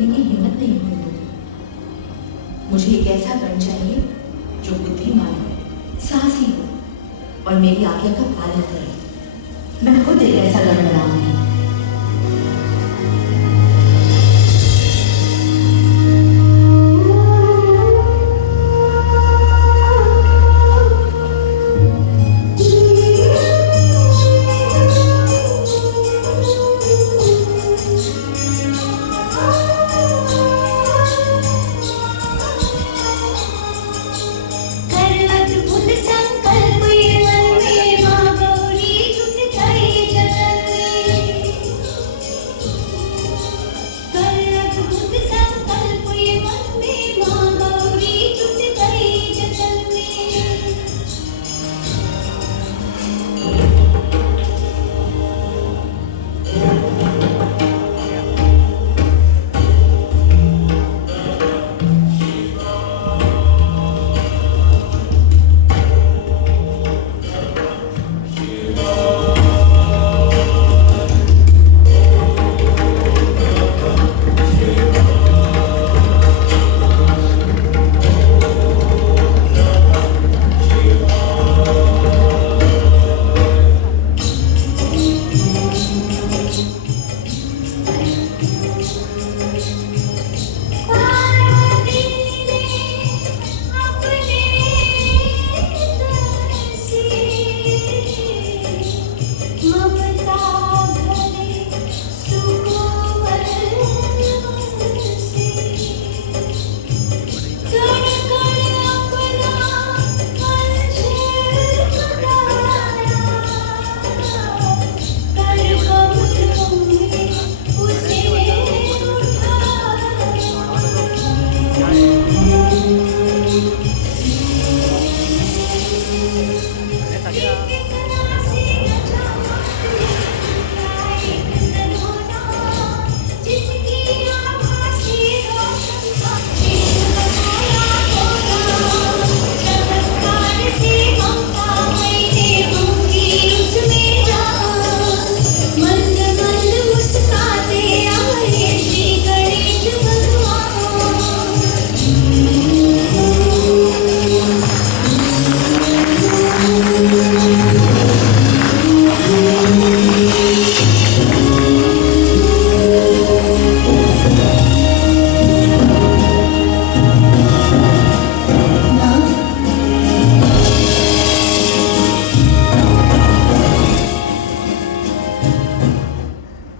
रुकने की हिम्मत नहीं होती। मुझे एक ऐसा गण चाहिए जो बुद्धिमान हो, साहसी हो और मेरी आज्ञा का पालन करे। मैं खुद एक ऐसा गण बनाऊंगी।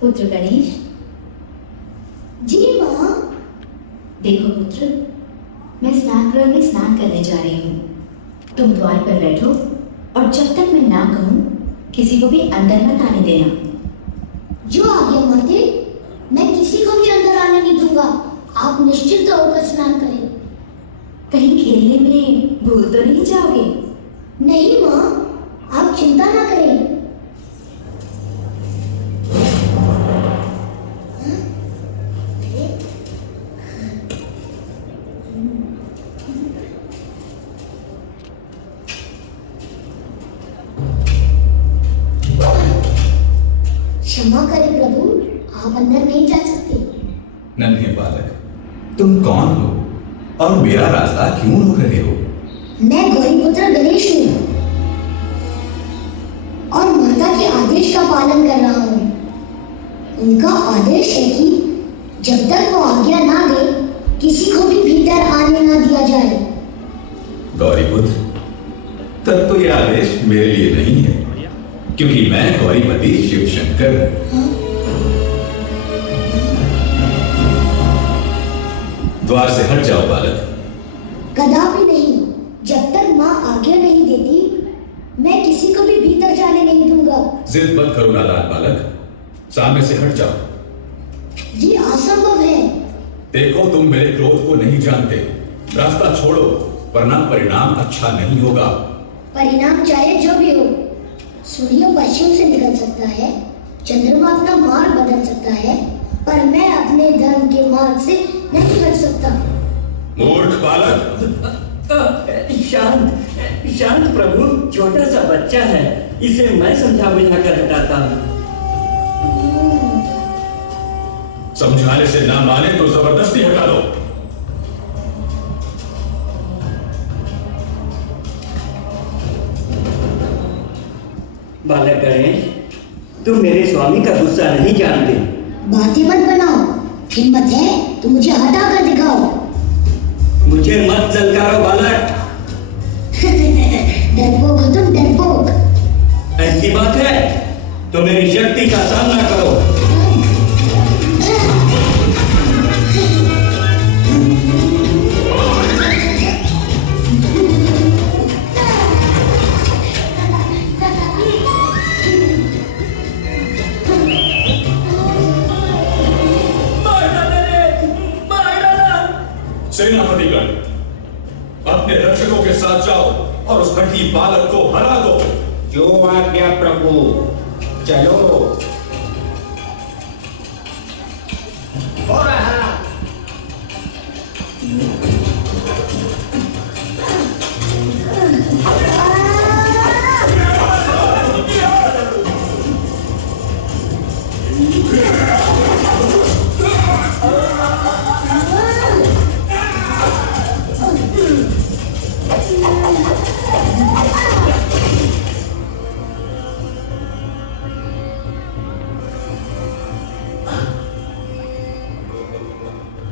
पुत्र गणेश। जी माँ। देखो पुत्र, मैं स्नान गृह में स्नान करने जा रही हूँ। तुम द्वार पर बैठो और जब तक मैं ना कहूँ किसी को भी अंदर मत आने देना। जो आज्ञा माते, मैं किसी को भी अंदर आने नहीं दूंगा। आप निश्चिंत होकर स्नान करें। कहीं खेलने में भूल तो नहीं जाओगे? नहीं माँ, आप चिंता ना करें। क्षमा करें प्रभु, आप अंदर नहीं जा सकते। नन्हे बालक, तुम कौन हो और मेरा रास्ता क्यों रोक रहे हो? मैं गौरीपुत्र गणेश हूँ और माता के आदेश का पालन कर रहा हूँ। उनका आदेश है कि जब तक वो आज्ञा ना दे किसी को भी भीतर आने ना दिया जाए। गौरीपुत्र, तब तो यह आदेश मेरे लिए नहीं है, क्योंकि मैं गौरीपति शिव शंकर। द्वार से हट जाओ बालक। कदापि नहीं। जब तक माँ आज्ञा नहीं देती मैं किसी को भी भीतर जाने नहीं दूंगा। जिद मत करो नादान बालक, सामने से हट जाओ। ये असंभव है। देखो, तुम मेरे क्रोध को नहीं जानते। रास्ता छोड़ो, वरना परिणाम अच्छा नहीं होगा। परिणाम चाहे जो भी हो, सूर्य पश्चिम से निकल सकता है, चंद्रमा अपना मार्ग बदल सकता है, पर मैं अपने धर्म के मार्ग से नहीं हट सकता। मूर्ख बालक। शांत शांत प्रभु, छोटा सा बच्चा है, इसे मैं समझा बुझा कर हटाता हूँ। समझाने से ना माने तो जबरदस्ती हटा दो। बालक गणेश, तुम मेरे स्वामी का गुस्सा नहीं जानते। बातें मत बनाओ, हिम्मत है तो मुझे हटा कर दिखाओ। मुझे मत ललकारो बालक। डरपोक हो तुम, डरपोक। ऐसी बात है तो मेरी शक्ति का सामना करो। सेनापतिगण, अपने रक्षकों के साथ जाओ और उस घटी बालक को हरा दो। जो आज्ञा प्रभु। चलो। हो रहा।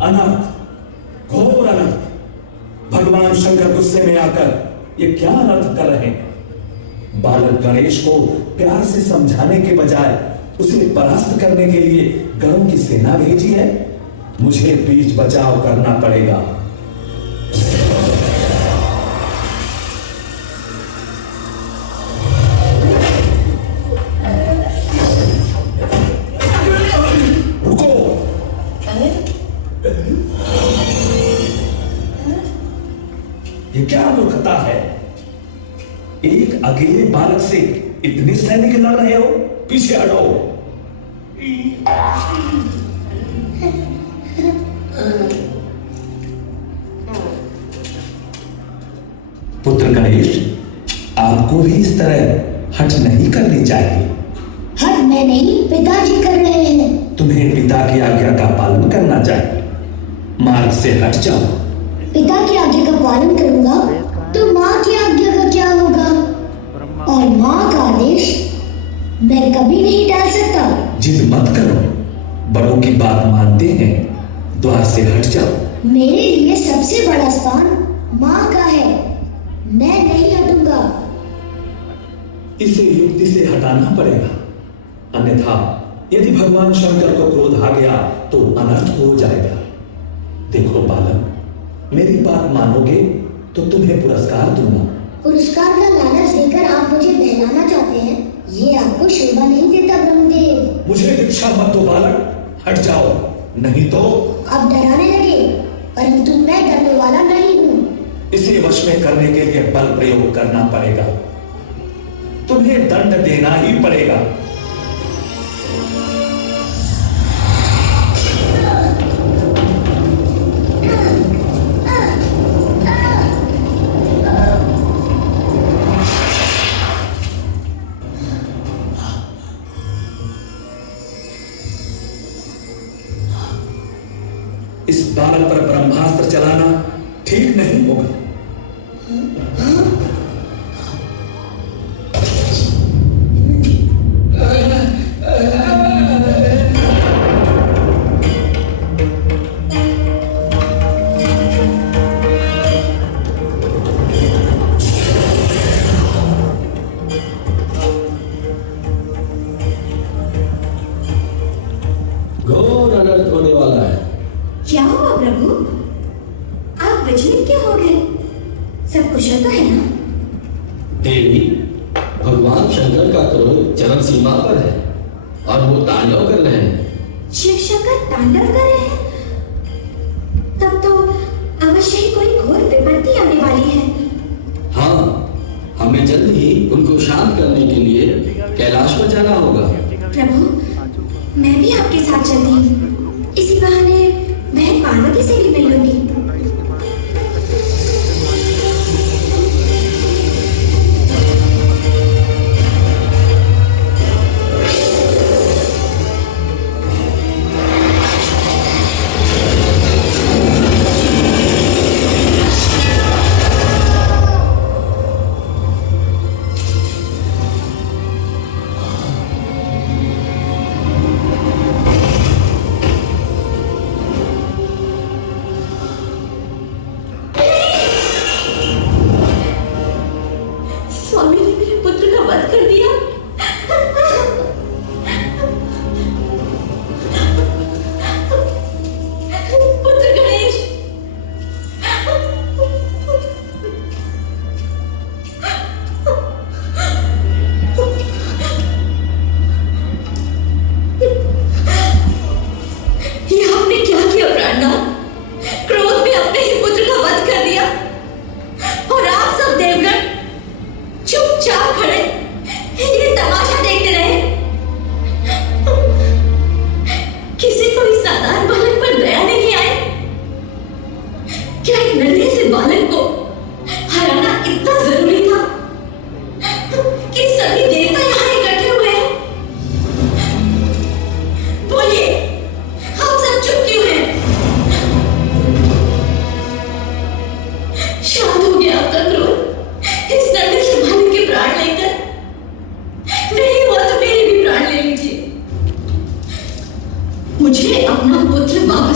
अनर्थ, घोर अनर्थ। भगवान शंकर गुस्से में आकर ये क्या अनर्थ कर रहे हैं? बालक गणेश को प्यार से समझाने के बजाय उसे परास्त करने के लिए गणों की सेना भेजी है। मुझे बीच बचाव करना पड़ेगा। ये क्या मूर्खता है? एक अकेले बालक से इतने सैनिक लड़ रहे हो? पीछे हटो। पुत्र गणेश, आपको भी इस तरह हट नहीं करनी चाहिए। हट मैं नहीं, पिताजी कर रहे हैं। तुम्हें पिता की आज्ञा का पालन करना चाहिए। मार्ग से हट जाओ। पिता की आज्ञा का पालन करूंगा तो माँ की आज्ञा का क्या होगा? और माँ का आदेश मैं कभी नहीं टाल सकता। जिद मत करो, बड़ों की बात मानते हैं। द्वार से हट जाओ। मेरे लिए सबसे बड़ा स्थान माँ का है, मैं नहीं हटूंगा। इसे युक्ति से हटाना पड़ेगा, अन्यथा यदि भगवान शंकर को क्रोध आ गया तो अनर्थ हो जाएगा। देखो बालक, मेरी बात मानोगे तो तुम्हें पुरस्कार दूंगा। पुरस्कार का लालच देकर आप मुझे बहलाना चाहते हैं? ये आपको शोभा नहीं देता ब्रह्मदेव। मुझे दीक्षा मत दो बालक, हट जाओ, नहीं तो। अब डराने लगे, परंतु मैं डरने वाला नहीं हूँ। इसे वश में करने के लिए बल प्रयोग करना पड़ेगा। तुम्हें दंड देना ही पड़ेगा। इस बालक पर ब्रह्मास्त्र चलाना ठीक नहीं होगा। घोर अनर्थ होने वाला है। क्या हुआ प्रभु? आप विचलित क्यों हो गए? सब कुशल तो है ना? देवी, भगवान शंकर का क्रोध चरम सीमा पर है और वो तांडव कर रहे हैं। शिव शंकर तांडव कर रहे हैं? तब तो अवश्य ही कोई घोर विपत्ति आने वाली है। हाँ, हमें जल्द ही उनको शांत करने के लिए कैलाश पर जाना होगा। प्रभु, मैं भी आपके साथ चलती हूँ। इसी बहाने बहन पार्वती से भी मिल लूंगी।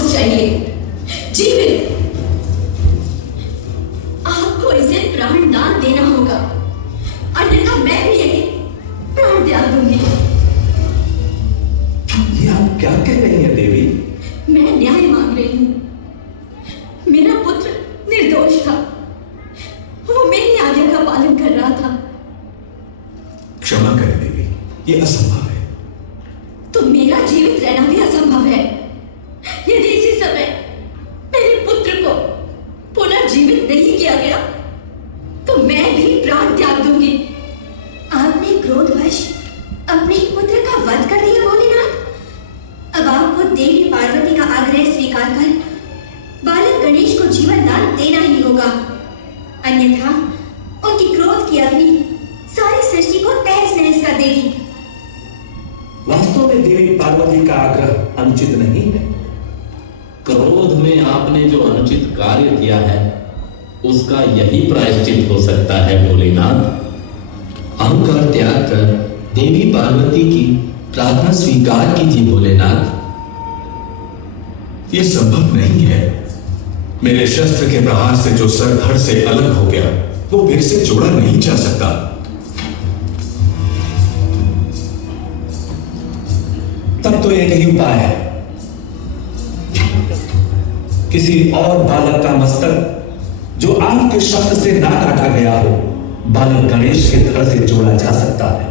वापस चाहिए, जीवित। आपको इसे प्राण दान देना होगा, अन्यथा मैं भी यही प्राण त्याग दूंगी। ये आप क्या कह रही हैं देवी? मैं न्याय मांग रही हूँ। मेरा पुत्र निर्दोष था, वो मेरी आज्ञा का पालन कर रहा था। क्षमा करें देवी, ये असंभव है। तो मेरा जीवित रहना भी असंभव है। यदि इसी समय मेरे पुत्र को पुनर्जीवित नहीं किया गया तो मैं भी प्राण त्याग दूंगी। आपने क्रोधवश अपने ही पुत्र का वध कर दिया भोलेनाथ। अब आपको देवी पार्वती का आग्रह स्वीकार कर बालक गणेश को जीवन दान देना ही होगा, अन्यथा उनकी क्रोध की अग्नि सारी सृष्टि को तहस नहस कर देगी। वास्तव में देवी पार्वती का आग्रह अनुचित नहीं है। क्रोध में आपने जो अनुचित कार्य किया है उसका यही प्रायश्चित हो सकता है भोलेनाथ। अहंकार त्याग कर देवी पार्वती की प्रार्थना स्वीकार कीजिए भोलेनाथ। ये संभव नहीं है। मेरे शस्त्र के प्रहार से जो सर धड़ से अलग हो गया वो फिर से जोड़ा नहीं जा सकता। तब तो एक ही उपाय है, किसी और बालक का मस्तक जो आपके शस्त्र से ना काटा गया हो बालक गणेश के धड़ से जोड़ा जा सकता है।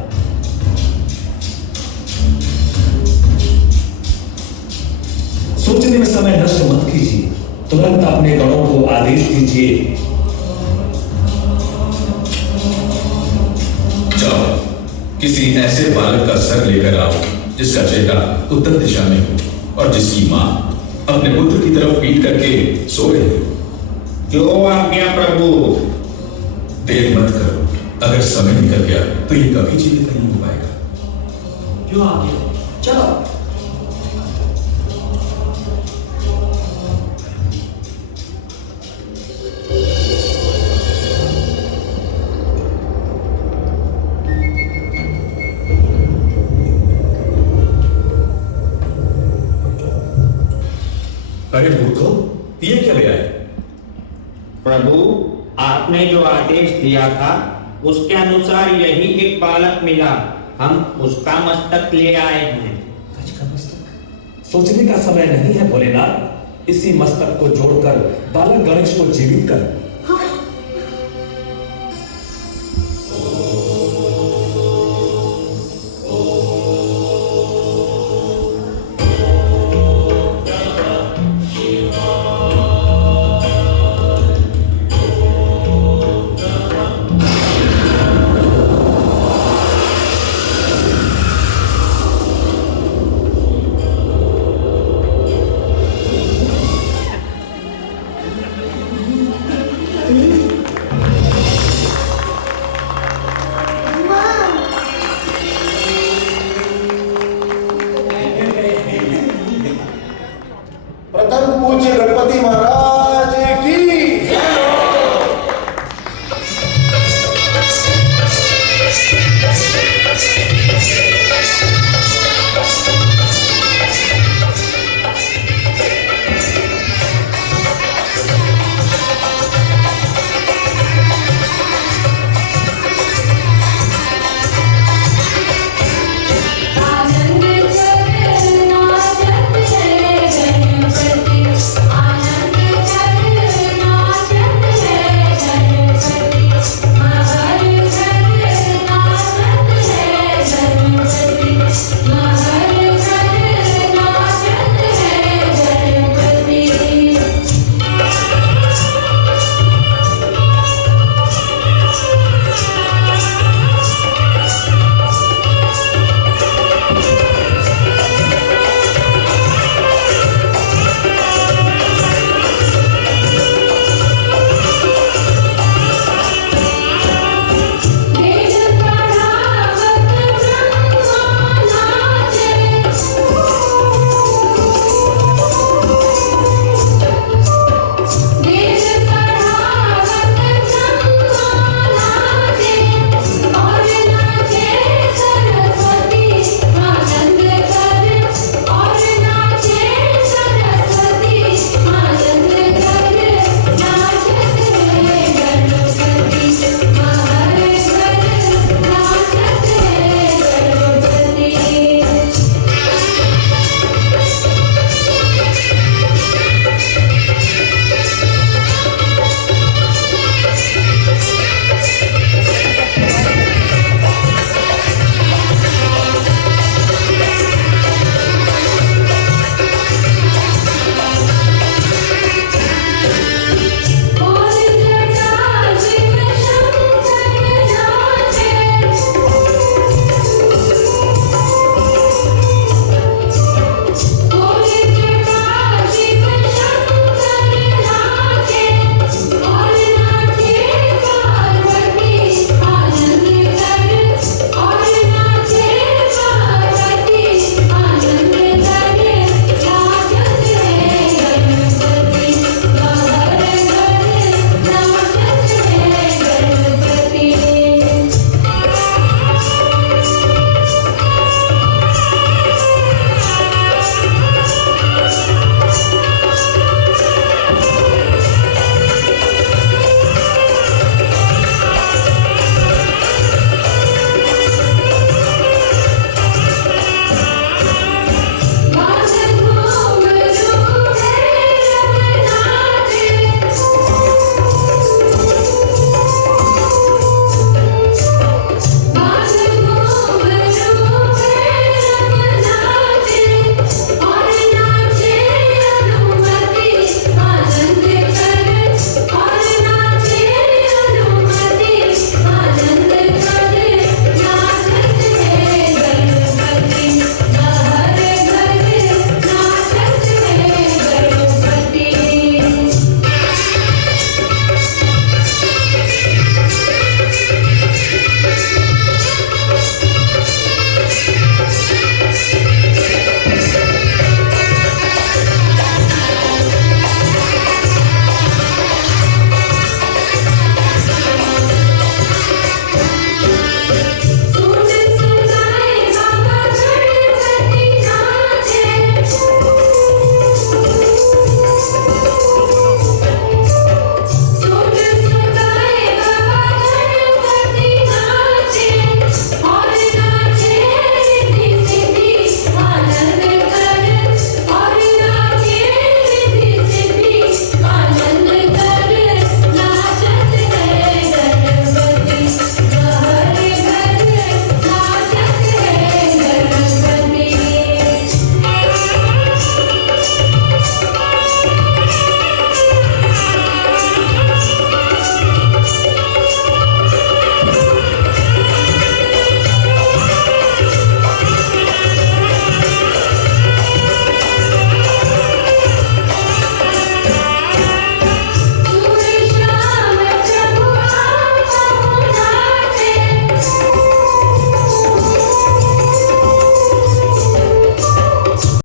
सोचने में समय नष्ट मत कीजिए, तुरंत अपने गणों को आदेश दीजिए। जाओ, किसी ऐसे बालक का सर लेकर आओ जिसका चेहरा उत्तर दिशा में हो और जिसकी मां अपने पुत्र की तरफ पीट करके सो रही हो। जो आज्ञा प्रभु। देर मत करो, अगर समय निकल गया तो ये कभी जीवित नहीं हो पाएगा। जो आगे चलो। अरे मूर्खो, ये क्या ले आए? प्रभु, आपने जो आदेश दिया था उसके अनुसार यही एक बालक मिला, हम उसका मस्तक ले आए हैं। गज का मस्तक? सोचने का समय नहीं है भोलेनाथ। इसी मस्तक को जोड़कर बालक गणेश को जीवित कर। प्रथम पूज्य